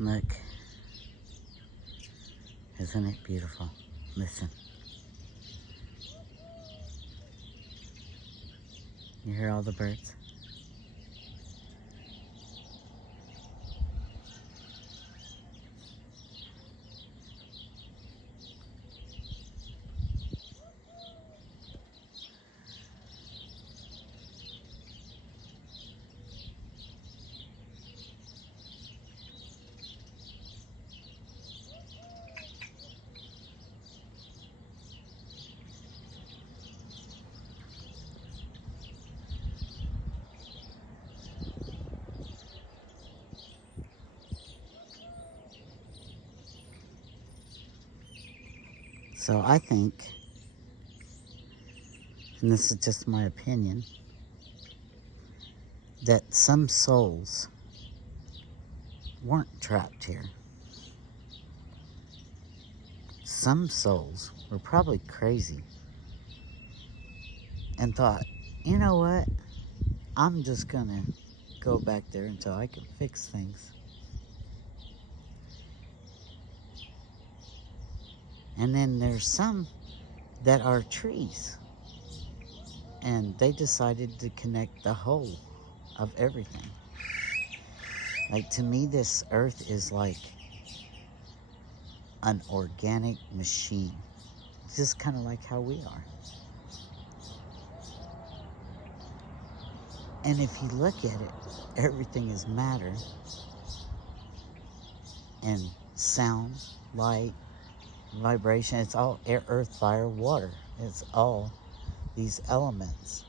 Look, isn't it beautiful? Listen. You hear all the birds? So I think, and this is just my opinion, that some souls weren't trapped here. Some souls were probably crazy and thought, you know what? I'm just gonna go back there until I can fix things. And then there's some that are trees, and they decided to connect the whole of everything. Like, to me, this earth is like an organic machine, just kind of like how we are. And if you look at it, everything is matter and sound, light, vibration. It's all air, earth, fire, water. It's all these elements.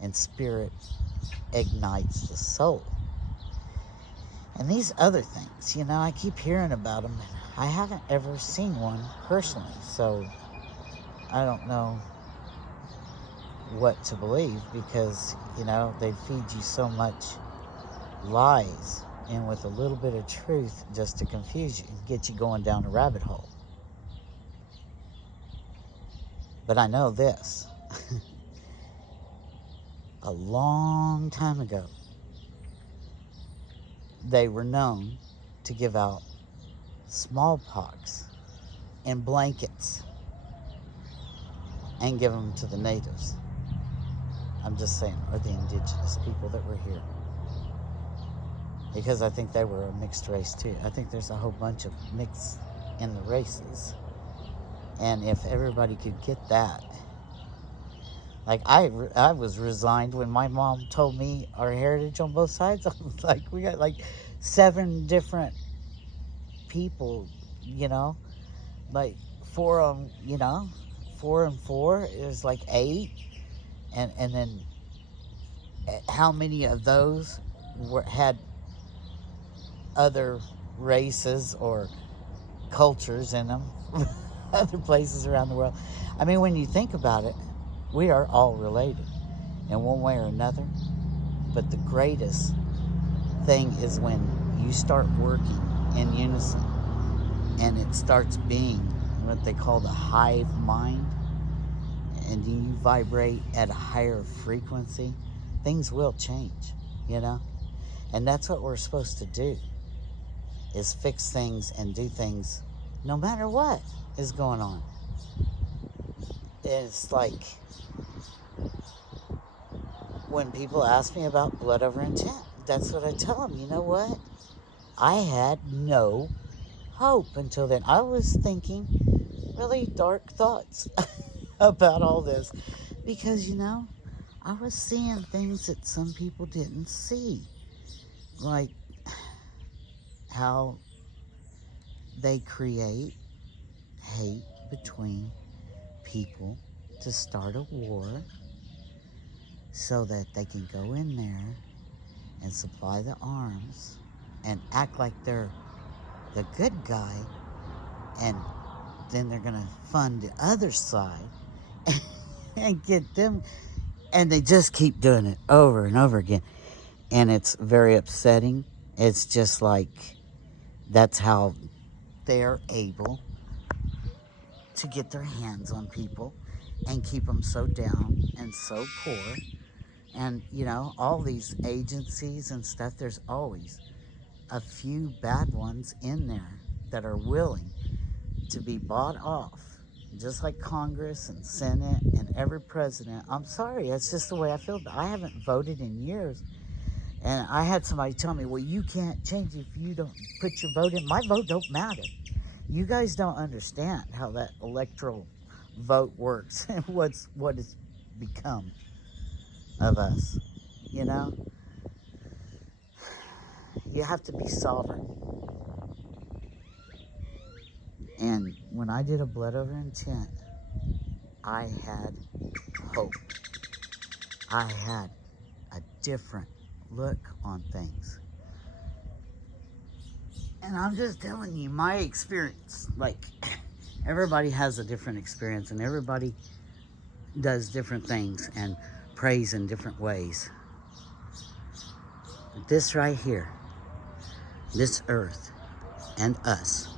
And spirit ignites the soul. And these other things, you know, I keep hearing about them. I haven't ever seen one personally, so I don't know what to believe, because, you know, they feed you so much lies and with a little bit of truth just to confuse you and get you going down a rabbit hole. But I know this. A long time ago, they were known to give out smallpox in blankets and give them to the natives. I'm just saying, or the indigenous people that were here. Because I think they were a mixed race too. I think there's a whole bunch of mix in the races. And if everybody could get that. Like, I was resigned when my mom told me our heritage on both sides. I was like, we got like 7 different people, you know, like 4 of them, you know, 4 and 4 is like 8. And then how many of those had other races or cultures in them, other places around the world. I mean, when you think about it, we are all related in one way or another. But the greatest thing is when you start working in unison and it starts being what they call the hive mind, and you vibrate at a higher frequency, things will change, you know? And that's what we're supposed to do, is fix things and do things no matter what is going on. It's like when people ask me about blood over intent, that's what I tell them. You know what? I had no hope until then. I was thinking really dark thoughts about all this because, you know, I was seeing things that some people didn't see, like how they create hate between people to start a war so that they can go in there and supply the arms and act like they're the good guy, and then they're going to fund the other side and get them, and they just keep doing it over and over again, and it's very upsetting. It's just like that's how they're able to get their hands on people and keep them so down and so poor. And, you know, all these agencies and stuff, there's always a few bad ones in there that are willing to be bought off, just like Congress and Senate and every president. I'm sorry, that's just the way I feel. I haven't voted in years. And I had somebody tell me, well, you can't change if you don't put your vote in. My vote don't matter. You guys don't understand how that electoral vote works and what it's become of us. You know? You have to be sovereign. And when I did a blood over intent, I had hope. I had a different look on things. And I'm just telling you my experience. Like, everybody has a different experience, and everybody does different things and prays in different ways. But this right here, this earth and us,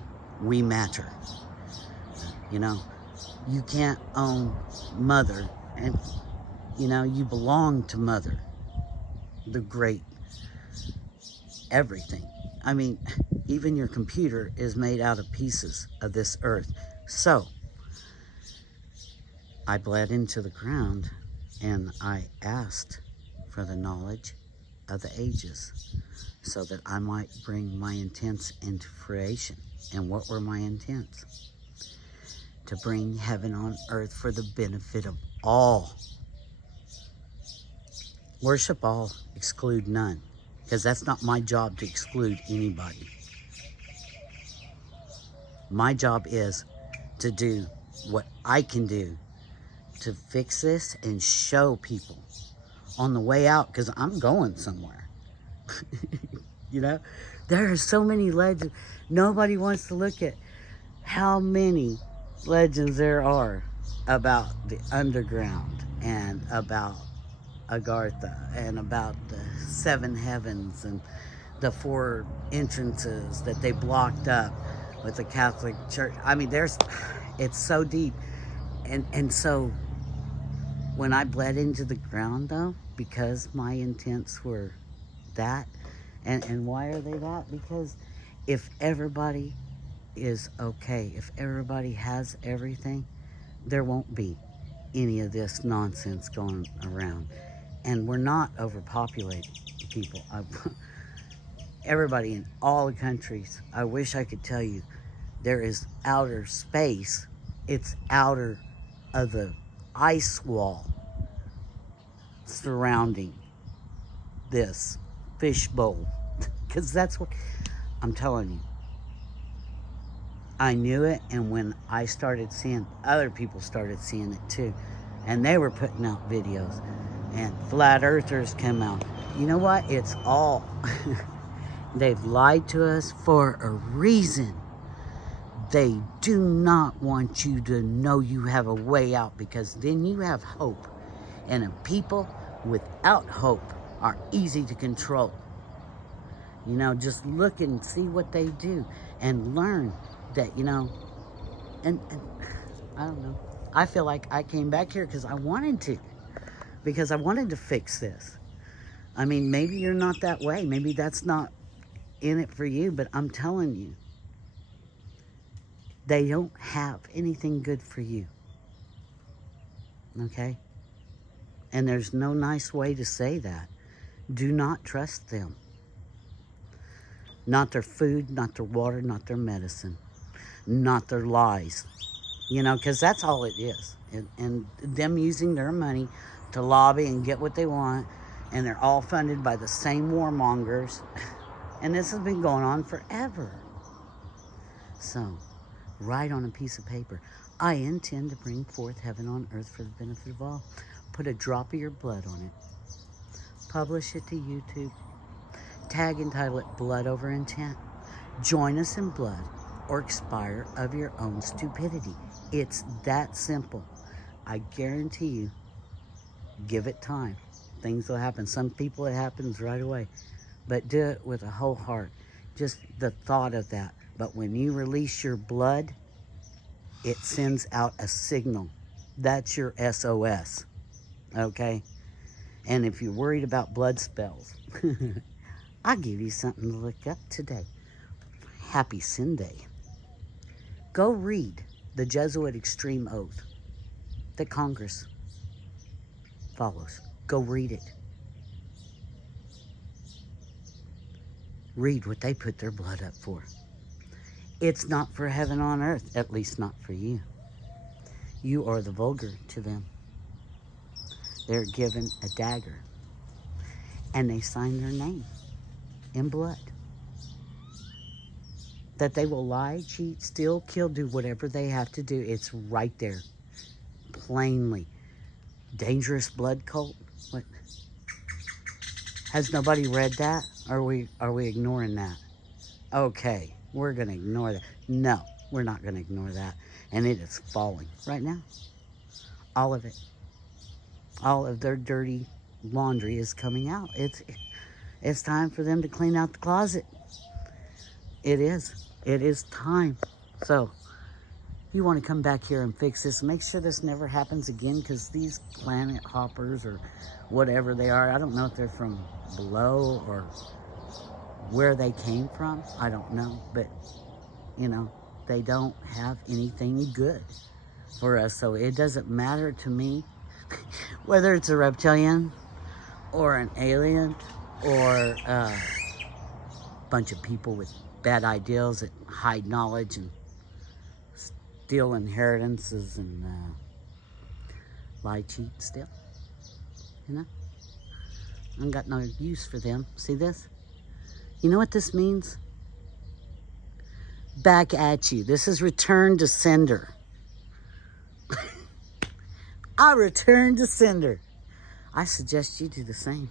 we matter. You know, you can't own Mother, and you know, you belong to Mother, the great everything. I mean, even your computer is made out of pieces of this earth. So I bled into the ground and I asked for the knowledge of the ages so that I might bring my intents into fruition. And what were my intents? To bring heaven on earth for the benefit of all. Worship all, exclude none. Because that's not my job to exclude anybody. My job is to do what I can do to fix this and show people on the way out, because I'm going somewhere. You know, there are so many legends. Nobody wants to look at how many legends there are about the underground and about Agartha and about the seven heavens and the four entrances that they blocked up with the Catholic Church. I mean, it's so deep. And so when I bled into the ground, though, because my intents were that, and why are they that? Because if everybody is okay, if everybody has everything, there won't be any of this nonsense going around. And we're not overpopulated people. Everybody in all the countries, I wish I could tell you, there is outer space. It's outer of the ice wall surrounding this fishbowl. Because that's what I'm telling you. I knew it, and when I started seeing, other people started seeing it too. And they were putting out videos. And flat earthers come out. You know what? It's all... They've lied to us for a reason. They do not want you to know you have a way out, because then you have hope. And people without hope are easy to control. You know, just look and see what they do and learn that, you know, and I don't know. I feel like I came back here because I wanted to. Because I wanted to fix this. I mean, maybe you're not that way. Maybe that's not in it for you, but I'm telling you, they don't have anything good for you. Okay? And there's no nice way to say that. Do not trust them. Not their food, not their water, not their medicine, not their lies. You know, because that's all it is. And them using their money to lobby and get what they want, and they're all funded by the same warmongers. And this has been going on forever. So, write on a piece of paper, I intend to bring forth heaven on earth for the benefit of all. Put a drop of your blood on it. Publish it to YouTube. Tag and title it Blood Over Intent. Join us in blood or expire of your own stupidity. It's that simple. I guarantee you, give it time. Things will happen. Some people it happens right away. But do it with a whole heart. Just the thought of that. But when you release your blood, it sends out a signal. That's your SOS. Okay? And if you're worried about blood spells, I'll give you something to look up today. Happy Sin Day. Go read the Jesuit Extreme Oath that Congress follows. Go read it. Read what they put their blood up for. It's not for heaven on earth, at least not for you. You are the vulgar to them. They're given a dagger, and they sign their name in blood. That they will lie, cheat, steal, kill, do whatever they have to do. It's right there, plainly. Dangerous blood cult. What? Has nobody read that? Are we ignoring that? Okay, we're gonna ignore that. No, we're not gonna ignore that. And it is falling right now. All of it. All of their dirty laundry is coming out. It's time for them to clean out the closet. It is. It is time. So, if you want to come back here and fix this, make sure this never happens again, because these planet hoppers or whatever they are, I don't know if they're from below or where they came from. I don't know. But, you know, they don't have anything good for us. So it doesn't matter to me whether it's a reptilian or an alien or a bunch of people with bad ideals that hide knowledge and steal inheritances and lie, cheat, steal. You know? I ain't got no use for them. See this? You know what this means? Back at you. This is return to sender. I return to sender. I suggest you do the same.